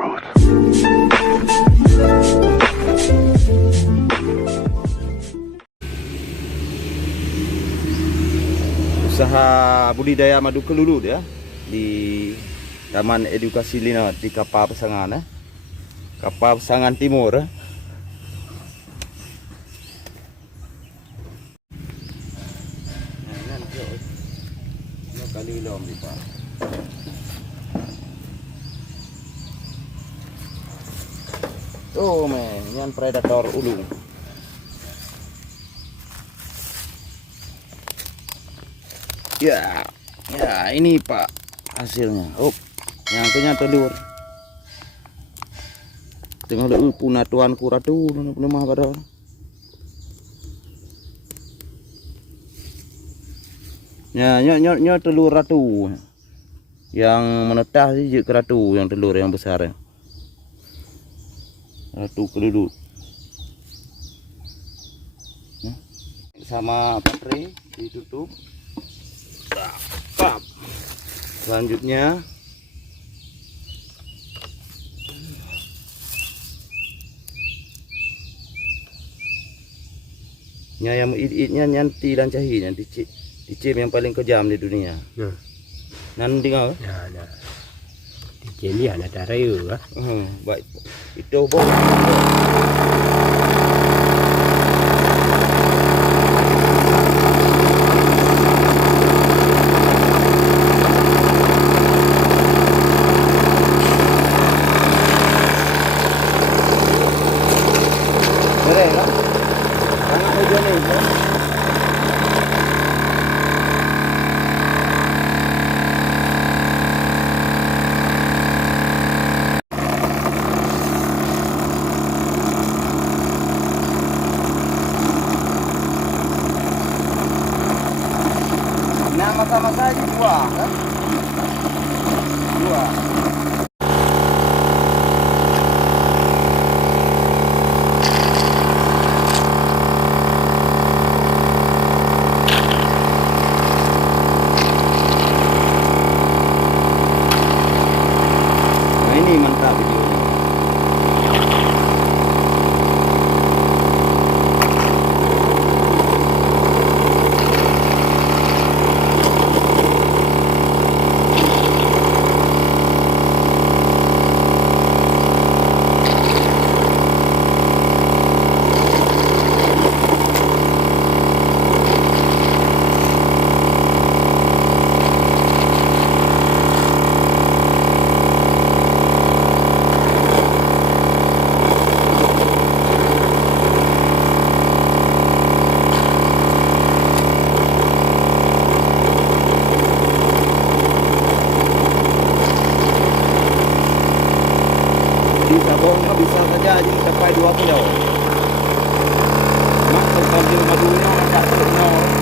Usaha budidaya madu kelulut ya di Taman Edukasi Lina di Kapal Pasangan Kapal Pasangan Timur kali lom di Pak. Tuh men, yan predator ulung. Ya, ya ini Pak hasilnya. Oh, yang punya telur. Tengah lu punah tuan kuratu lemah pada. Ya, nyok telur ratu. Yang menetah sih keratu yang telur yang besar ya. Ratu kelulut. Ya. Sama baterai ditutup. Pap. Selanjutnya yang iditnya nyanti dan cahi nanti Dicim yang paling kejam di dunia. Nah. Nanti kau? Ya, nah. Dicim ni anak tarayu lah. Baik. Itu bos. Mereka, anak hujan ini. Sama saja dua kan? Dua. Nah ini mantap videonya. Sabungnya bisa saja mencapai 2 kilo. Masuk kalau madunya ada 0.